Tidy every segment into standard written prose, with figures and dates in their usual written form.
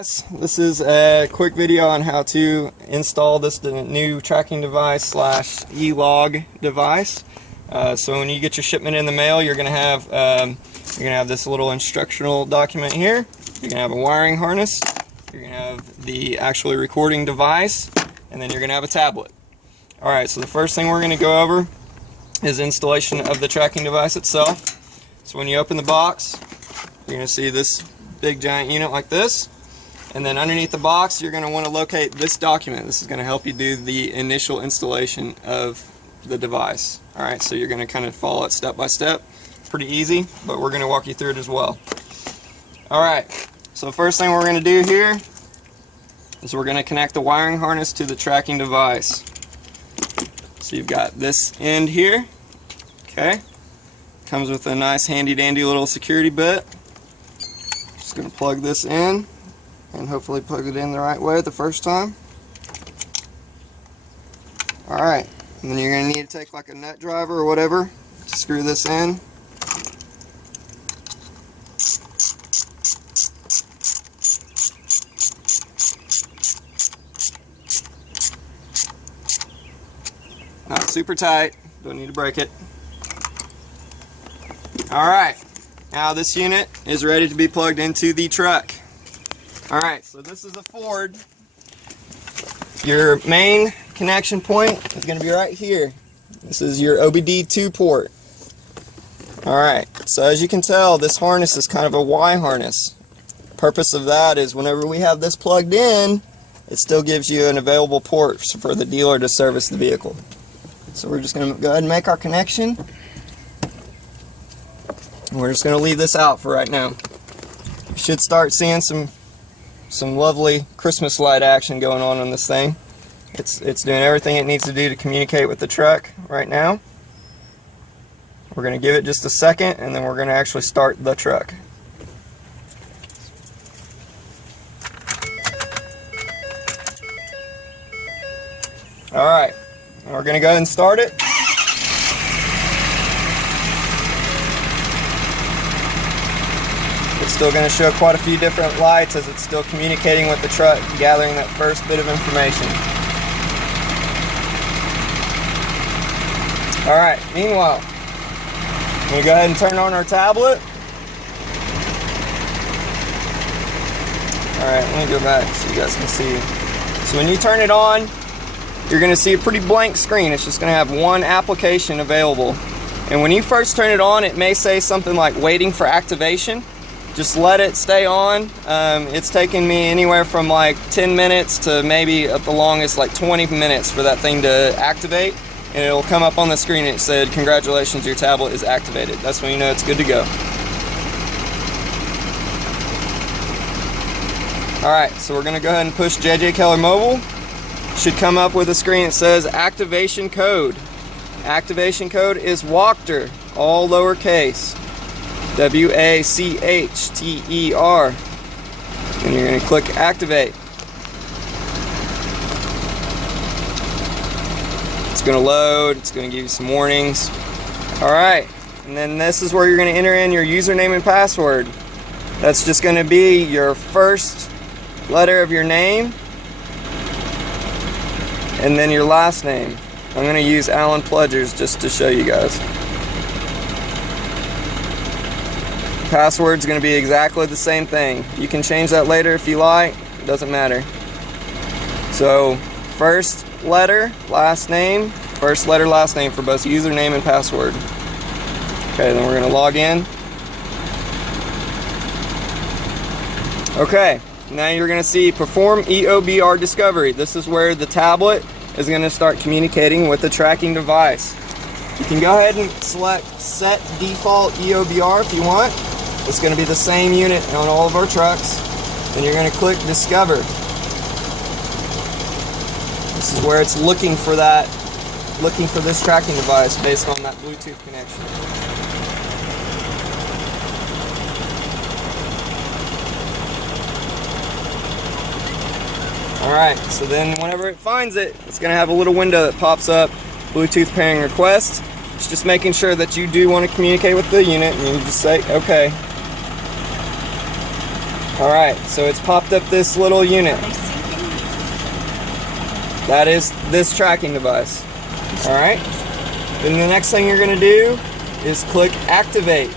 This is a quick video on how to install this new tracking device slash Elog device. So when you get your shipment in the mail, you're gonna have this little instructional document here. You're gonna have a wiring harness. You're gonna have the actually recording device, and then you're gonna have a tablet. All right. So the first thing we're gonna go over is installation of the tracking device itself. So when you open the box, you're gonna see this big giant unit like this. And then underneath the box, you're going to want to locate this document. This is going to help you do the initial installation of the device. Alright, so you're going to kind of follow it step by step. Pretty easy, but we're going to walk you through it as well. Alright, so the first thing we're going to do here is we're going to connect the wiring harness to the tracking device. So you've got this end here. Okay, comes with a nice handy dandy little security bit. Just going to plug this in and hopefully plug it in the right way the first time. Alright, and then you're going to need to take like a nut driver or whatever to screw this in. Not super tight, don't need to break it. Alright, now this unit is ready to be plugged into the truck. Alright, so this is a Ford. Your main connection point is going to be right here. This is your OBD2 port. Alright, so as you can tell, this harness is kind of a Y harness. Purpose of that is whenever we have this plugged in, it still gives you an available port for the dealer to service the vehicle. So we're just going to go ahead and make our connection. And we're just going to leave this out for right now. You should start seeing some lovely Christmas light action going on this thing. It's doing everything it needs to do to communicate with the truck right now. We're going to give it just a second, and then we're going to actually start the truck. Alright, we're going to go ahead and start it. It's still going to show quite a few different lights as it's still communicating with the truck, gathering that first bit of information. Alright, meanwhile, I'm going to go ahead and turn on our tablet. Alright, let me go back so you guys can see. So when you turn it on, you're going to see a pretty blank screen. It's just going to have one application available. And when you first turn it on, it may say something like waiting for activation. Just let it stay on. It's taken me anywhere from like 10 minutes to maybe at the longest like 20 minutes for that thing to activate, and it'll come up on the screen and it said, congratulations, your tablet is activated. That's when you know it's good to go. Alright, so we're going to go ahead and push JJ Keller Mobile. Should come up with a screen that says activation code. Activation code is Wachter, all lowercase. W-A-C-H-T-E-R, and you're going to click activate. It's going to load, it's going to give you some warnings. Alright, and then this is where you're going to enter in your username and password. That's just going to be your first letter of your name and then your last name. I'm going to use Alan Pledgers just to show you guys. Password's going to be exactly the same thing. You can change that later if you like. It doesn't matter. So, first letter, last name, first letter, last name for both username and password. Okay, then we're going to log in. Okay, now you're going to see perform EOBR discovery. This is where the tablet is going to start communicating with the tracking device. You can go ahead and select set default EOBR if you want. It's going to be the same unit on all of our trucks. Then you're going to click discover. This is where it's looking for this tracking device based on that Bluetooth connection. Alright, so then whenever it finds it, it's going to have a little window that pops up, Bluetooth pairing request. It's just making sure that you do want to communicate with the unit, and you just say, okay. Alright, so it's popped up this little unit. That is this tracking device. Alright, then the next thing you're going to do is click activate.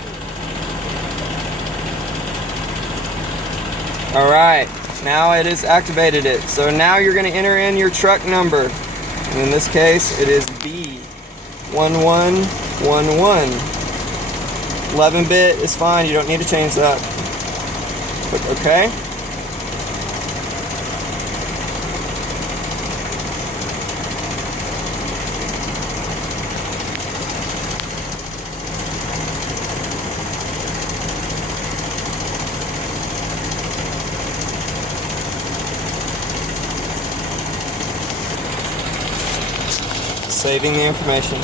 Alright, now it has activated it. So now you're going to enter in your truck number. And in this case, it is B1111. 11-bit is fine, you don't need to change that. Click OK. Saving the information.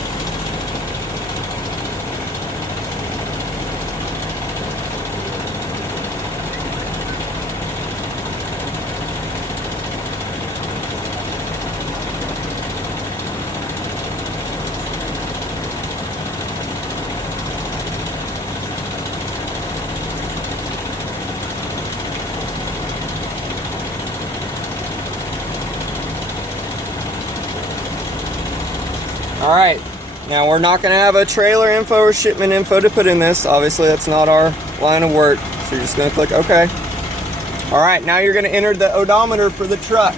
Alright, now we're not going to have a trailer info or shipment info to put in this. Obviously that's not our line of work, so you're just going to click OK. Alright, now you're going to enter the odometer for the truck.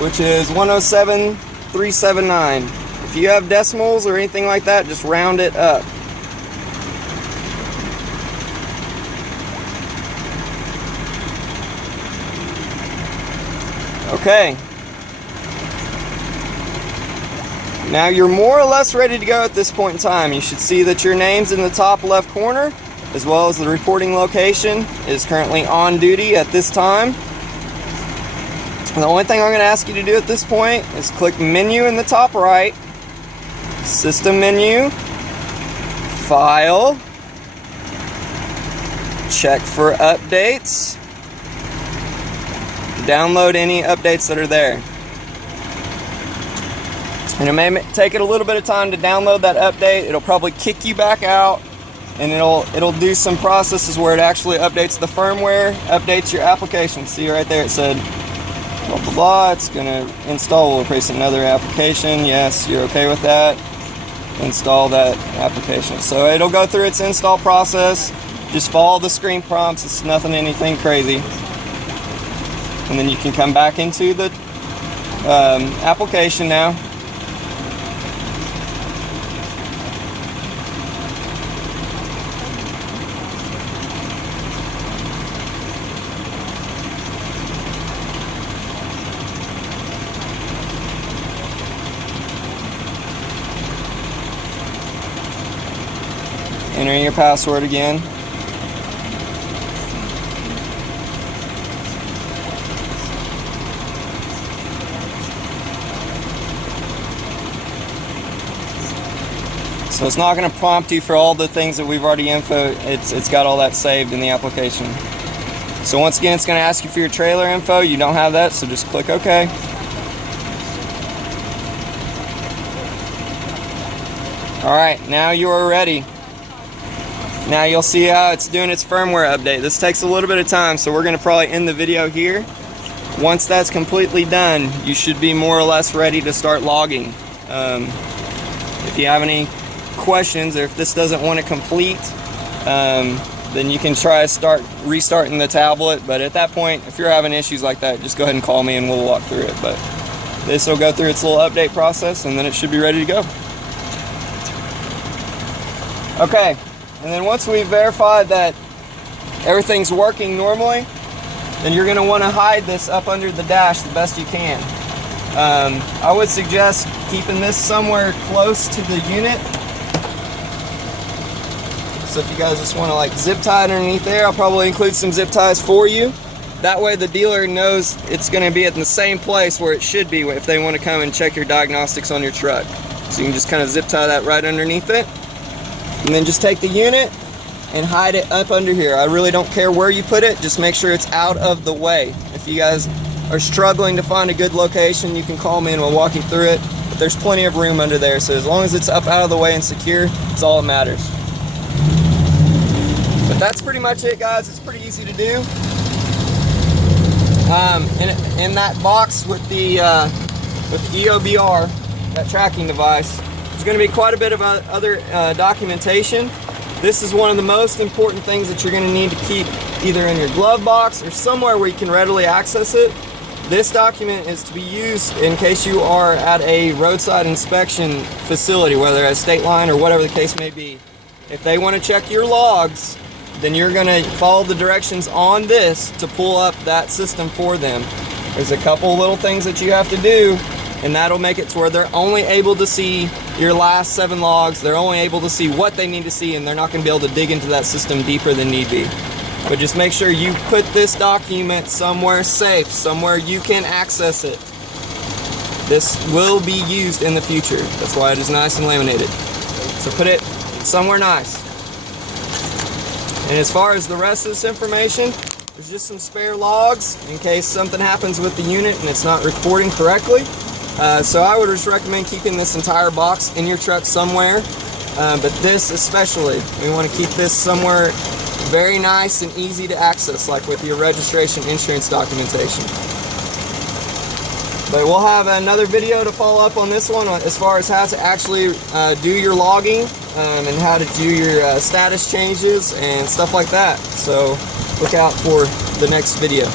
Which is 107,379. If you have decimals or anything like that, just round it up. Okay. Now you're more or less ready to go at this point in time. You should see that your name's in the top left corner, as well as the reporting location is currently on duty at this time. The only thing I'm going to ask you to do at this point is click menu in the top right, system menu, file, check for updates, download any updates that are there. And it may take it a little bit of time to download that update. It'll probably kick you back out, and it'll do some processes where it actually updates the firmware, updates your application. See right there, it said blah blah blah. It's gonna install. We'll replace another application. Yes, you're okay with that. Install that application. So it'll go through its install process. Just follow the screen prompts. It's nothing, anything crazy. And then you can come back into the application now. Enter your password again. So it's not going to prompt you for all the things that we've already info. It's got all that saved in the application. So once again, it's going to ask you for your trailer info. You don't have that, so just click OK. Alright, now you are ready. Now you'll see how it's doing its firmware update. This takes a little bit of time, so we're going to probably end the video here. Once that's completely done, you should be more or less ready to start logging. If you have any questions, or if this doesn't want to complete, then you can try restarting the tablet. But at that point, if you're having issues like that, just go ahead and call me and we'll walk through it. But this will go through its little update process, and then it should be ready to go. Okay, and then once we've verified that everything's working normally, then you're going to want to hide this up under the dash the best you can. I would suggest keeping this somewhere close to the unit. So if you guys just want to like zip tie it underneath there, I'll probably include some zip ties for you. That way the dealer knows it's going to be at the same place where it should be if they want to come and check your diagnostics on your truck. So you can just kind of zip tie that right underneath it. And then just take the unit and hide it up under here. I really don't care where you put it, just make sure it's out of the way. If you guys are struggling to find a good location, you can call me and we'll walk you through it. there's plenty of room under there, so as long as it's up out of the way and secure, it's all that matters. But that's pretty much it, guys. It's pretty easy to do. In that box with the EOBR, that tracking device, there's going to be quite a bit of other documentation. This is one of the most important things that you're going to need to keep either in your glove box or somewhere where you can readily access it. This document is to be used in case you are at a roadside inspection facility, whether at state line or whatever the case may be. If they want to check your logs, then you're going to follow the directions on this to pull up that system for them. There's a couple little things that you have to do, and that'll make it to where they're only able to see your last 7 logs. They're only able to see what they need to see, and they're not going to be able to dig into that system deeper than need be. But just make sure you put this document somewhere safe, somewhere you can access it. This will be used in the future. That's why it is nice and laminated. So put it somewhere nice. And as far as the rest of this information, there's just some spare logs in case something happens with the unit and it's not recording correctly. So I would just recommend keeping this entire box in your truck somewhere, but this especially. We want to keep this somewhere very nice and easy to access, like with your registration insurance documentation. But we'll have another video to follow up on this one as far as how to actually do your logging and how to do your status changes and stuff like that. So look out for the next video.